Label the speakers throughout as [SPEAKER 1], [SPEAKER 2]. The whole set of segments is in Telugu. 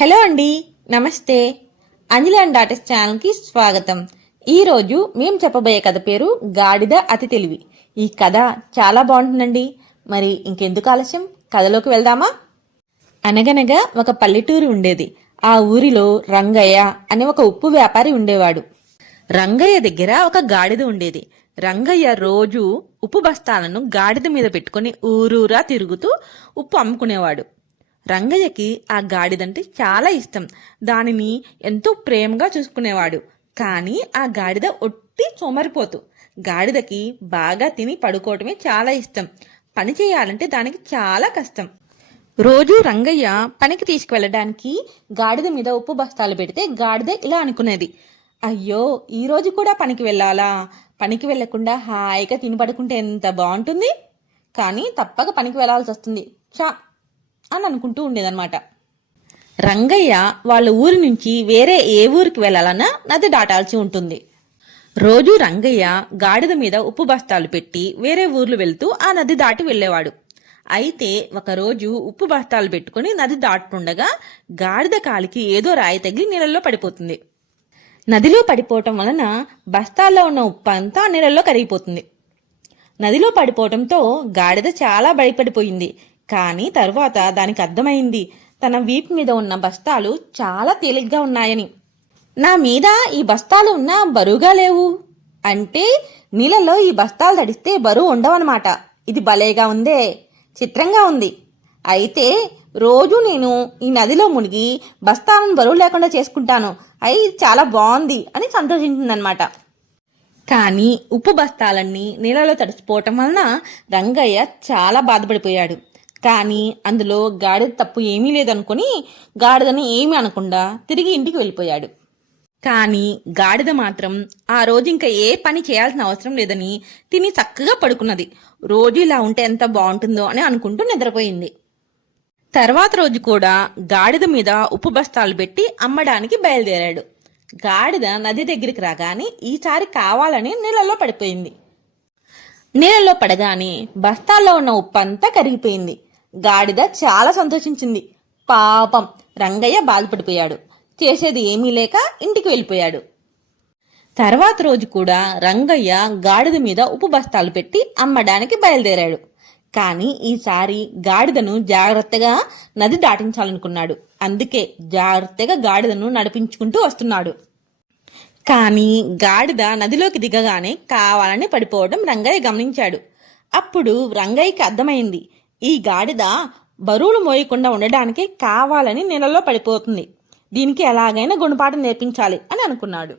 [SPEAKER 1] హలో అండి నమస్తే. అంజలి అండ్ డాటర్స్ ఛానల్కి స్వాగతం. ఈరోజు మేము చెప్పబోయే కథ పేరు గాడిద అతి తెలివి. ఈ కథ చాలా బాగుంటుందండి. మరి ఇంకెందుకు ఆలస్యం? కథలోకి వెళ్దామా? అనగనగా ఒక పల్లెటూరు ఉండేది. ఆ ఊరిలో రంగయ్య అనే ఒక ఉప్పు వ్యాపారి ఉండేవాడు. రంగయ్య దగ్గర ఒక గాడిద ఉండేది. రంగయ్య రోజు ఉప్పు బస్తాలను గాడిద మీద పెట్టుకుని ఊరూరా తిరుగుతూ ఉప్పు అమ్ముకునేవాడు. రంగయ్యకి ఆ గాడిదంటే చాలా ఇష్టం. దానిని ఎంతో ప్రేమగా చూసుకునేవాడు. కానీ ఆ గాడిద ఒట్టి చొమరిపోతూ గాడిదకి బాగా తిని పడుకోవటమే చాలా ఇష్టం. పని చేయాలంటే దానికి చాలా కష్టం. రోజు రంగయ్య పనికి తీసుకువెళ్ళడానికి గాడిద మీద ఉప్పు బస్తాలు పెడితే గాడిద ఇలా అనుకునేది. అయ్యో ఈ రోజు కూడా పనికి వెళ్ళాలా? పనికి వెళ్ళకుండా హాయిగా తిని పడుకుంటే ఎంత బాగుంటుంది? కానీ తప్పక పనికి వెళ్ళాల్సి వస్తుంది చా అని అనుకుంటూ ఉండేదన్నమాట. రంగయ్య వాళ్ళ ఊరి నుంచి వేరే ఏ ఊరికి వెళ్ళాలన్నా నది దాటాల్సి ఉంటుంది. రోజు రంగయ్య గాడిద మీద ఉప్పు బస్తాలు పెట్టి వేరే ఊర్లు వెళ్తూ ఆ నది దాటి వెళ్ళేవాడు. అయితే ఒకరోజు ఉప్పు బస్తాలు పెట్టుకుని నది దాటుతుండగా గాడిద కాలికి ఏదో రాయి తగిలి నీళ్ళల్లో పడిపోతుంది. నదిలో పడిపోవటం వలన బస్తాల్లో ఉన్న ఉప్పు అంతా నీళ్ళల్లో కరిగిపోతుంది. నదిలో పడిపోవటంతో గాడిద చాలా భయపడిపోయింది. కానీ తరువాత దానికి అర్థమైంది. తన వీపు మీద ఉన్న బస్తాలు చాలా తేలిగ్గా ఉన్నాయని. నా మీద ఈ బస్తాలు ఉన్నా బరువుగా లేవు. అంటే నీళ్ళలో ఈ బస్తాలు తడిస్తే బరువు ఉండవన్నమాట. ఇది భలేగా ఉందే. చిత్రంగా ఉంది. అయితే రోజు నేను ఈ నదిలో మునిగి బస్తాలను బరువు లేకుండా చేసుకుంటాను. అయి చాలా బాగుంది అని సంతోషించిందనమాట కానీ ఉప్పు బస్తాలన్నీ నీళ్ళలో తడిసిపోవటం వలన రంగయ్య చాలా బాధపడిపోయాడు. కానీ అందులో గాడిద తప్పు ఏమీ లేదనుకుని గాడిదని ఏమీ అనకుండా తిరిగి ఇంటికి వెళ్ళిపోయాడు. కానీ గాడిద మాత్రం ఆ రోజు ఇంకా ఏ పని చేయాల్సిన అవసరం లేదని తిని చక్కగా పడుకున్నది. రోజు ఇలా ఉంటే ఎంత బాగుంటుందో అని అనుకుంటూ నిద్రపోయింది. తర్వాత రోజు కూడా గాడిద మీద ఉప్పు బస్తాలు పెట్టి అమ్మడానికి బయలుదేరాడు. గాడిద నది దగ్గరికి రాగానే ఈసారి కావాలని నీళ్ళలో పడిపోయింది. నీళ్ళలో పడగానే బస్తాల్లో ఉన్న ఉప్పు అంతా కరిగిపోయింది. గాడిద చాలా సంతోషించింది. పాపం రంగయ్య బాధపడిపోయాడు. చేసేది ఏమీ లేక ఇంటికి వెళ్ళిపోయాడు. తర్వాత రోజు కూడా రంగయ్య గాడిద మీద ఉప్పు బస్తాలు పెట్టి అమ్మడానికి బయలుదేరాడు. కానీ ఈసారి గాడిదను జాగ్రత్తగా నది దాటించాలనుకున్నాడు. అందుకే జాగ్రత్తగా గాడిదను నడిపించుకుంటూ వస్తున్నాడు. కానీ గాడిద నదిలోకి దిగగానే కావాలని పడిపోవడం రంగయ్య గమనించాడు. అప్పుడు రంగయ్యకి అర్థమైంది. ఈ గాడిద బరువులు మోయకుండా ఉండడానికి కావాలని నీళ్ళలో పడిపోతుంది. దీనికి ఎలాగైనా గుణపాఠం నేర్పించాలి అని అనుకున్నాడు.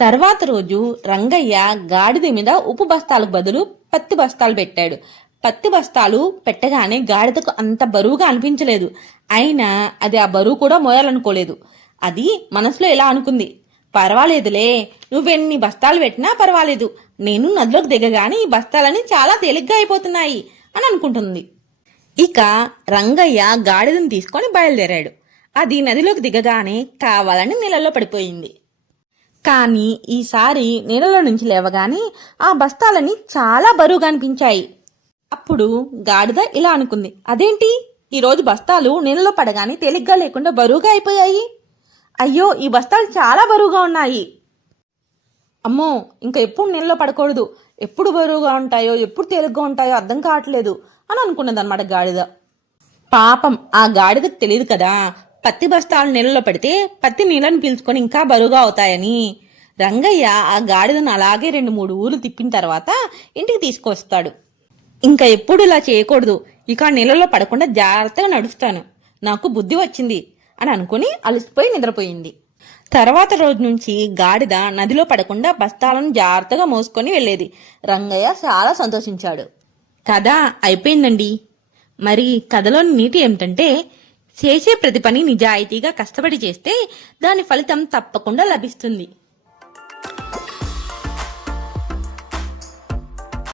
[SPEAKER 1] తర్వాత రోజు రంగయ్య గాడిద మీద ఉప్పు బస్తాలకు బదులు పత్తి బస్తాలు పెట్టాడు. పత్తి బస్తాలు పెట్టగానే గాడిదకు అంత బరువుగా అనిపించలేదు. అయినా అది ఆ బరువు కూడా మోయాలనుకోలేదు. అది మనసులో ఇలా అనుకుంది? పర్వాలేదులే నువ్వెన్ని బస్తాలు పెట్టినా పర్వాలేదు. నేను నదిలోకి దిగగానే ఈ బస్తాలని చాలా తేలిగ్గా అయిపోతున్నాయి. అని అనుకుంటుంది. ఇక రంగయ్య గాడిదను తీసుకొని బయలుదేరాడు. అది నదిలోకి దిగగానే కావాలని నీళ్ళలో పడిపోయింది. కానీ ఈసారి నీళ్ళలో నుంచి లేవగానే ఆ బస్తాలని చాలా బరువుగా అనిపించాయి. అప్పుడు గాడిద ఇలా అనుకుంది. అదేంటి? ఈరోజు బస్తాలు నీళ్ళలో పడగానే తేలిగ్గా లేకుండా బరువుగా అయిపోయాయి. అయ్యో ఈ బస్తాలు చాలా బరువుగా ఉన్నాయి. అమ్మో ఇంకా ఎప్పుడు నీళ్ళలో పడకూడదు. ఎప్పుడు బరువుగా ఉంటాయో ఎప్పుడు తేలిగ్గా ఉంటాయో అర్థం కావట్లేదు అని అనుకున్నది అనమాట గాడిద. పాపం ఆ గాడిదకు తెలియదు కదా. పత్తి బస్తాలు నీళ్ళలో పడితే పత్తి నీళ్ళని పీల్చుకొని ఇంకా బరువుగా అవుతాయని. రంగయ్య ఆ గాడిదను అలాగే రెండు మూడు ఊర్లు తిప్పిన తర్వాత ఇంటికి తీసుకొస్తాడు. ఇంకా ఎప్పుడు ఇలా చేయకూడదు. ఇక ఆ నీళ్ళలో పడకుండా జాగ్రత్తగా నడుస్తాను. నాకు బుద్ధి వచ్చింది అని అనుకుని అలసిపోయి నిద్రపోయింది. తర్వాత రోజు నుంచి గాడిద నదిలో పడకుండా బస్తాలను జాగ్రత్తగా మోసుకొని వెళ్ళేది. రంగయ్య చాలా సంతోషించాడు. కథ అయిపోయిందండి. మరి కథలోని నీతి ఏమిటంటే చేసే ప్రతి పని నిజాయితీగా కష్టపడి చేస్తే దాని ఫలితం తప్పకుండా లభిస్తుంది.